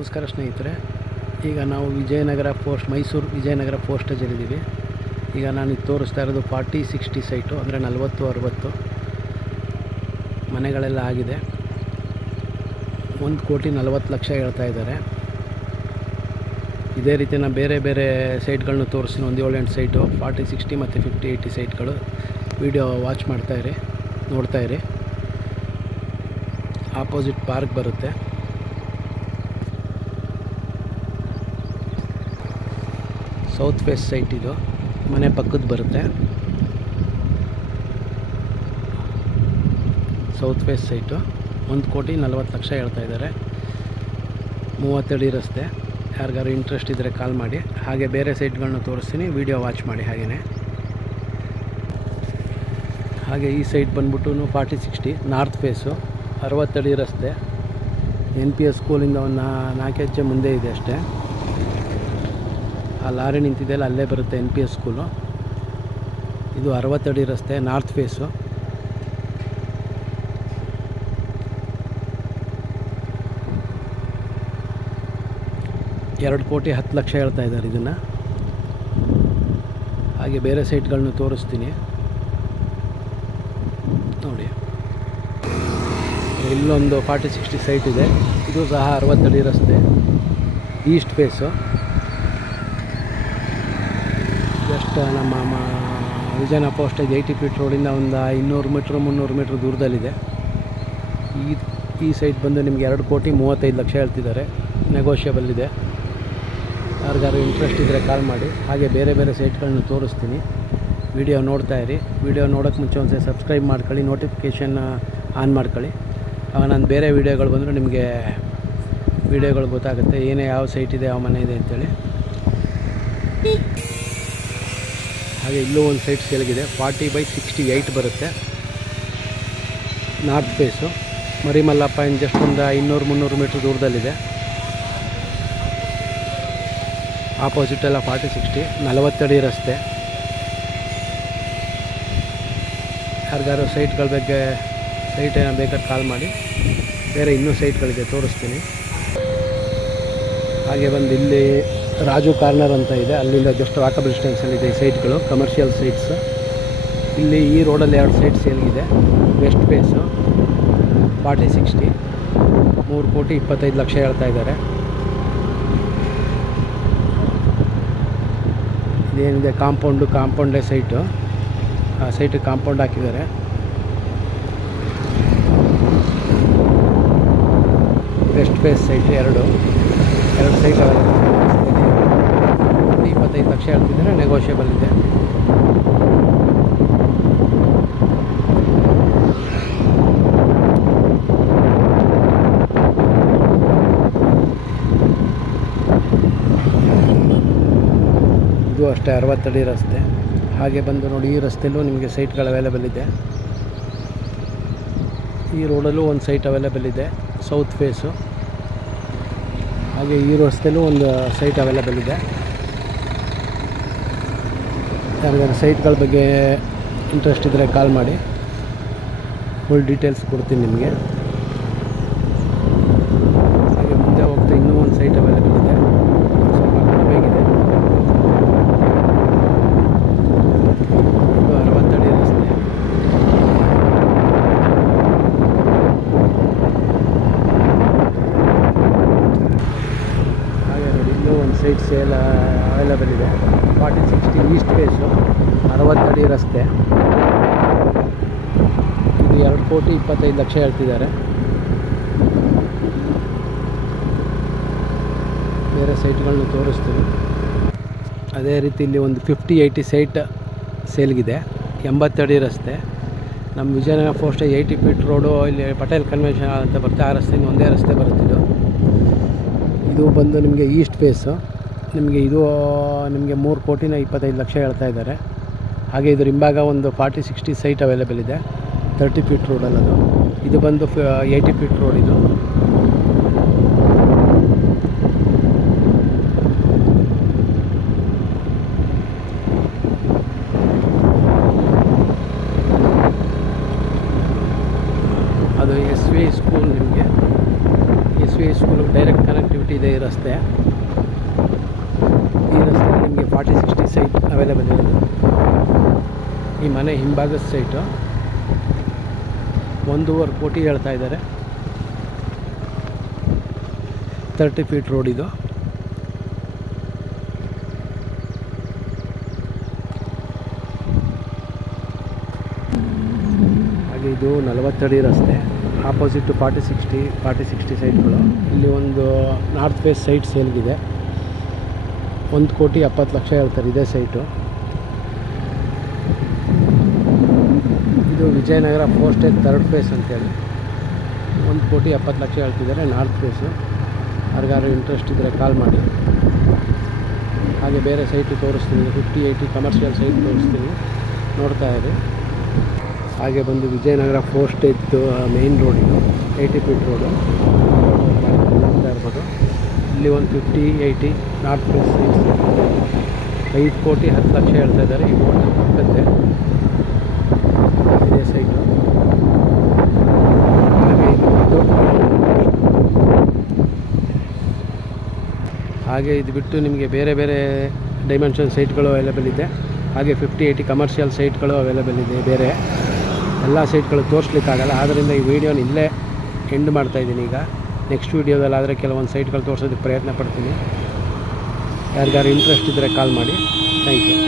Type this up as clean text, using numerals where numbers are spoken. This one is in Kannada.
ನಮಸ್ಕಾರ ಸ್ನೇಹಿತರೆ, ಈಗ ನಾವು ವಿಜಯನಗರ ಪೋಸ್ಟ್ ಮೈಸೂರು ವಿಜಯನಗರ ಪೋಸ್ಟೇಜಲ್ಲಿದ್ದೀವಿ. ಈಗ ನಾನು ತೋರಿಸ್ತಾ ಇರೋದು 40-60 ಸೈಟು, ಅಂದರೆ 40-60 ಮನೆಗಳೆಲ್ಲ ಆಗಿದೆ. 1,40,00,000 ಹೇಳ್ತಾ ಇದ್ದಾರೆ. ಇದೇ ರೀತಿ ನಾನು ಬೇರೆ ಬೇರೆ ಸೈಟ್ಗಳನ್ನ ತೋರಿಸ್ತೀನಿ, 1-7-8 ಸೈಟು, 40-60 ಮತ್ತು 50-80 ಸೈಟ್ಗಳು. ವಿಡಿಯೋ ವಾಚ್ ಮಾಡ್ತಾಯಿರಿ, ನೋಡ್ತಾಯಿರಿ. ಆಪೋಸಿಟ್ ಪಾರ್ಕ್ ಬರುತ್ತೆ. ಸೌತ್ ಫೇಸ್ ಸೈಟ್ ಇದು, ಮನೆ ಪಕ್ಕದ ಬರುತ್ತೆ. ಸೌತ್ ಫೇಸ್ ಸೈಟು 1,40,00,000 ಹೇಳ್ತಾ ಇದ್ದಾರೆ. 30 ಅಡಿ ರಸ್ತೆ. ಯಾರಿಗಾರು ಇಂಟ್ರೆಸ್ಟ್ ಇದ್ದರೆ ಕಾಲ್ ಮಾಡಿ. ಹಾಗೆ ಬೇರೆ ಸೈಟ್ಗಳನ್ನ ತೋರಿಸ್ತೀನಿ, ವಿಡಿಯೋ ವಾಚ್ ಮಾಡಿ. ಹಾಗೆ ಈ ಸೈಟ್ ಬಂದ್ಬಿಟ್ಟು 40-60 ನಾರ್ತ್ ಫೇಸು, 60 ಅಡಿ ರಸ್ತೆ. NPS ಸ್ಕೂಲಿಂದ ಒಂದು 4 ಹೆಜ್ಜೆ ಮುಂದೆ ಇದೆ ಅಷ್ಟೇ. ಆ ಲಾರಿ ನಿಂತಿದೆಯಲ್ಲ, ಅಲ್ಲೇ ಬರುತ್ತೆ NPS ಸ್ಕೂಲು. ಇದು 60 ಅಡಿ ರಸ್ತೆ, ನಾರ್ತ್ ಫೇಸು. $2,10,00,000 ಹೇಳ್ತಾ ಇದ್ದಾರೆ ಇದನ್ನು. ಹಾಗೆ ಬೇರೆ ಸೈಟ್ಗಳನ್ನ ತೋರಿಸ್ತೀನಿ ನೋಡಿ. ಇಲ್ಲೊಂದು 40-60 ಸೈಟ್ ಇದೆ. ಇದು ಸಹ 60 ಅಡಿ ರಸ್ತೆ, ಈಸ್ಟ್ ಫೇಸು. ಜಸ್ಟ್ ನಮ್ಮ ವಿಜಯನಗರ ಪೋಸ್ಟೇಜ್ 80 ಫೀಟ್ ರೋಡಿಂದ ಒಂದು 200 ಮೀಟ್ರ್ 300 ಮೀಟ್ರ್ ದೂರದಲ್ಲಿದೆ. ಈ ಸೈಟ್ ಬಂದು ನಿಮಗೆ 2,35,00,000 ಹೇಳ್ತಿದ್ದಾರೆ. ನೆಗೋಷಿಯಬಲ್ ಇದೆ. ಯಾರಿಗಾರು ಇಂಟ್ರೆಸ್ಟ್ ಇದ್ದರೆ ಕಾಲ್ ಮಾಡಿ. ಹಾಗೆ ಬೇರೆ ಬೇರೆ ಸೈಟ್ಗಳನ್ನ ತೋರಿಸ್ತೀನಿ, ವಿಡಿಯೋ ನೋಡ್ತಾಯಿರಿ. ವಿಡಿಯೋ ನೋಡೋಕ್ಕೆ ಮುಂಚೆ ಒಂದ್ಸರಿ ಸಬ್ಸ್ಕ್ರೈಬ್ ಮಾಡ್ಕೊಳ್ಳಿ, ನೋಟಿಫಿಕೇಷನ್ ಆನ್ ಮಾಡ್ಕೊಳ್ಳಿ. ಆಗ ನಾನು ಬೇರೆ ವೀಡಿಯೋಗಳು ಬಂದರೆ ನಿಮಗೆ ವೀಡಿಯೋಗಳು ಗೊತ್ತಾಗುತ್ತೆ, ಏನೇ ಯಾವ ಸೈಟ್ ಇದೆ, ಯಾವ ಮನೆ ಇದೆ ಅಂತೇಳಿ. ಹಾಗೆ ಇಲ್ಲೂ ಒಂದು ಸೈಟ್ ಸೇಲ್ಗಿದೆ, 40/68 ಬರುತ್ತೆ. ನಾರ್ತ್ ಫೇಸು, ಮರಿಮಲ್ಲಪ್ಪ ಇನ್ನು ಜಸ್ಟ್ ಒಂದು 200-300 ಮೀಟ್ರ್ ದೂರದಲ್ಲಿದೆ. ಆಪೋಸಿಟೆಲ್ಲ 40-60 40 ಅಡಿ ರಸ್ತೆ. ಯಾರಿಗಾರು ಸೈಟ್ಗಳ ಬಗ್ಗೆ ಸೈಟ್ ಏನೋ ಬೇಕಾದ್ರೆ ಕಾಲ್ ಮಾಡಿ. ಬೇರೆ ಇನ್ನೂ ಸೈಟ್ಗಳಿದೆ, ತೋರಿಸ್ತೀನಿ. ಹಾಗೆ ಬಂದು ಇಲ್ಲಿ ರಾಜು ಕಾರ್ನರ್ ಅಂತ ಇದೆ, ಅಲ್ಲಿಂದ ಜಸ್ಟ್ ವಾಕಬಲ್ ಡಿಸ್ಟೆನ್ಸಲ್ಲಿದೆ ಈ ಸೈಟ್ಗಳು, ಕಮರ್ಷಿಯಲ್ ಸೈಟ್ಸ್. ಇಲ್ಲಿ ಈ ರೋಡಲ್ಲಿ 2 ಸೈಟ್ ಸೇಲ್ಗಿದೆ. ವೆಸ್ಟ್ ಫೇಸು 40-60 3,25,00,000 ಹೇಳ್ತಾ ಇದ್ದಾರೆ. ಇದೇನಿದೆ ಕಾಂಪೌಂಡೇ ಸೈಟು. ಆ ಸೈಟಿಗೆ ಕಾಂಪೌಂಡ್ ಹಾಕಿದ್ದಾರೆ. ವೆಸ್ಟ್ ಫೇಸ್ ಸೈಟ್ ಎರಡು ಸೈಟ್ ಅವೈಲೇಬಲ್. 25,00,000 ಹೇಳ್ತಿದ್ದಾರೆ, ನೆಗೋಷಿಯಬಲ್ ಇದೆ. ಇದು ಅಷ್ಟೇ 60 ಅಡಿ ರಸ್ತೆ. ಹಾಗೆ ಬಂದು ನೋಡಿ, ಈ ರಸ್ತೆಯಲ್ಲೂ ನಿಮಗೆ ಸೈಟ್ಗಳು ಅವೈಲೇಬಲ್ ಇದೆ. ಈ ರೋಡಲ್ಲೂ ಒಂದು ಸೈಟ್ ಅವೈಲೇಬಲ್ ಇದೆ, ಸೌತ್ ಫೇಸು. ಹಾಗೆ ಈ ರಸ್ತೆಯಲ್ಲೂ ಒಂದು ಸೈಟ್ ಅವೈಲೇಬಲ್ ಇದೆ. ಯಾರಿಗಾರು ಸೈಟ್ಗಳ ಬಗ್ಗೆ ಇಂಟ್ರೆಸ್ಟ್ ಇದ್ದರೆ ಕಾಲ್ ಮಾಡಿ, ಫುಲ್ ಡೀಟೇಲ್ಸ್ ಕೊಡ್ತೀನಿ ನಿಮಗೆ. ಹಾಗೆ ಮುಂದೆ ಹೋಗ್ತಾ ಇನ್ನೂ ಒಂದು ಸೈಟ್ ಅವೈಲೇಬಲ್ ಇದೆ, ಸ್ವಲ್ಪ ಕಡಿಮೆಗಿದೆ. ಇದು 60 ಅಡಿ ರಸ್ತೆ. ಹಾಗೆ ನೋಡಿ, ಇನ್ನೂ ಒಂದು ಸೈಟ್ ಸೇಲ್ ಅವೈಲೇಬಲ್ ಇದೆ, 40-60 ಈಸ್ಟ್ ಫೇಸು, 60 ಅಡಿ ರಸ್ತೆ. ಇದು 2,25,00,000 ಹೇಳ್ತಿದ್ದಾರೆ. ಬೇರೆ ಸೈಟ್ಗಳನ್ನ ತೋರಿಸ್ತೀನಿ. ಅದೇ ರೀತಿ ಇಲ್ಲಿ ಒಂದು 50-80 ಸೈಟ್ ಸೇಲ್ಗಿದೆ, 80 ಅಡಿ ರಸ್ತೆ. ನಮ್ಮ ವಿಜಯನಗರ ಪೋಸ್ಟೇಜ್ 80 ಫೀಟ್ ರೋಡು, ಇಲ್ಲಿ ಪಟೇಲ್ ಕನ್ವೆನ್ಷನ್ ಅಂತ ಬರುತ್ತೆ. ಆ ರಸ್ತೆಯಿಂದ ಒಂದೇ ರಸ್ತೆ ಬರುತ್ತಿದ್ದು. ಇದು ಬಂದು ನಿಮಗೆ ಈಸ್ಟ್ ಫೇಸು. ನಿಮಗೆ 3,25,00,000 ಹೇಳ್ತಾ ಇದ್ದಾರೆ. ಹಾಗೆ ಇದ್ರ ಹಿಂಭಾಗ ಒಂದು 40-60 ಸೈಟ್ ಅವೈಲೇಬಲ್ ಇದೆ, 30 ಫೀಟ್ ರೋಡಲ್ಲಿ. ಇದು ಬಂದು 80 ಫೀಟ್ ರೋಡ್. ಇದು ಅದು SVI ಸ್ಕೂಲ್. ನಿಮಗೆ SVI ಸ್ಕೂಲಿಗೆ ಡೈರೆಕ್ಟ್ ಕನೆಕ್ಟಿವಿಟಿ ಕನೆಕ್ಟಿವಿಟಿ ಇದೆ ಈ ರಸ್ತೆ. ಈ ರಸ್ತೆ ನಿಮಗೆ 40-60 ಸೈಟ್ ಅವೈಲೇಬಲ್ ಇರೋದು. ಈ ಮನೆ ಹಿಂಭಾಗದ ಸೈಟು 1.5 ಕೋಟಿ ಹೇಳ್ತಾ ಇದ್ದಾರೆ. 30 ಫೀಟ್ ರೋಡ್ ಇದು. ಹಾಗೆ ಇದು 40 ಅಡಿ ರಸ್ತೆ. ಆಪೋಸಿಟ್ 40-60 ಸೈಟ್ಗಳು. ಇಲ್ಲಿ ಒಂದು ನಾರ್ತ್ ಫೇಸ್ ಸೈಟ್ ಸೇಲ್ಗಿದೆ. 1,70,00,000 ಹೇಳ್ತಾರೆ ಇದೇ ಸೈಟು. ಇದು ವಿಜಯನಗರ 4 ಸ್ಟೇಜ್ 3rd ಫೇಸ್ ಅಂತೇಳಿ 1,70,00,000 ಹೇಳ್ತಿದ್ದಾರೆ ನಾರ್ತ್ ಫೇಸು. ಯಾರಿಗಾರು ಇಂಟ್ರೆಸ್ಟ್ ಇದ್ದರೆ ಕಾಲ್ ಮಾಡಿ. ಹಾಗೆ ಬೇರೆ ಸೈಟು ತೋರಿಸ್ತೀನಿ, 50-80 ಕಮರ್ಷಿಯಲ್ ಸೈಟ್ ತೋರಿಸ್ತೀನಿ, ನೋಡ್ತಾ ಇರಿ. ಹಾಗೆ ಬಂದು ವಿಜಯನಗರ 4 ಸ್ಟೇಜ್ ಮೇಯ್ನ್ ರೋಡ್ ಇದು, 80 ಫೀಟ್ ರೋಡು ನೋಡ್ತಾ ಇರ್ಬೋದು. ಇಲ್ಲಿ ಒಂದು 50-80 ನಾರ್ತ್ ಫೇಸ್ ಸೈಟ್ಸ್ 5,10,00,000 ಹೇಳ್ತಾ ಇದ್ದಾರೆ. ಈ ಹೋಟೆಲ್ ಪಕ್ಕದ್ದೇ ಇದೇ ಸೈಟು. ಹಾಗೆ ಇದು ಬಿಟ್ಟು ನಿಮಗೆ ಬೇರೆ ಬೇರೆ ಡೈಮೆನ್ಷನ್ ಸೈಟ್ಗಳು ಅವೈಲೇಬಲ್ ಇದೆ. ಹಾಗೆ 50-80 ಕಮರ್ಷಿಯಲ್ ಸೈಟ್ಗಳು ಅವೈಲೇಬಲ್ ಇದೆ. ಬೇರೆ ಎಲ್ಲ ಸೈಟ್ಗಳು ತೋರಿಸ್ಲಿಕ್ಕಾಗಲ್ಲ, ಆದ್ದರಿಂದ ಈ ವಿಡಿಯೋನ ಇಲ್ಲೇ ಎಂಡ್ ಮಾಡ್ತಾಯಿದ್ದೀನಿ. ಈಗ ನೆಕ್ಸ್ಟ್ ವೀಡಿಯೋದಲ್ಲಾದರೆ ಕೆಲವೊಂದು ಸೈಟ್ಗಳು ತೋರಿಸೋದಕ್ಕೆ ಪ್ರಯತ್ನ ಪಡ್ತೀನಿ. ಯಾರಿಗಾರು ಇಂಟ್ರೆಸ್ಟ್ ಇದ್ದರೆ ಕಾಲ್ ಮಾಡಿ. Thank you.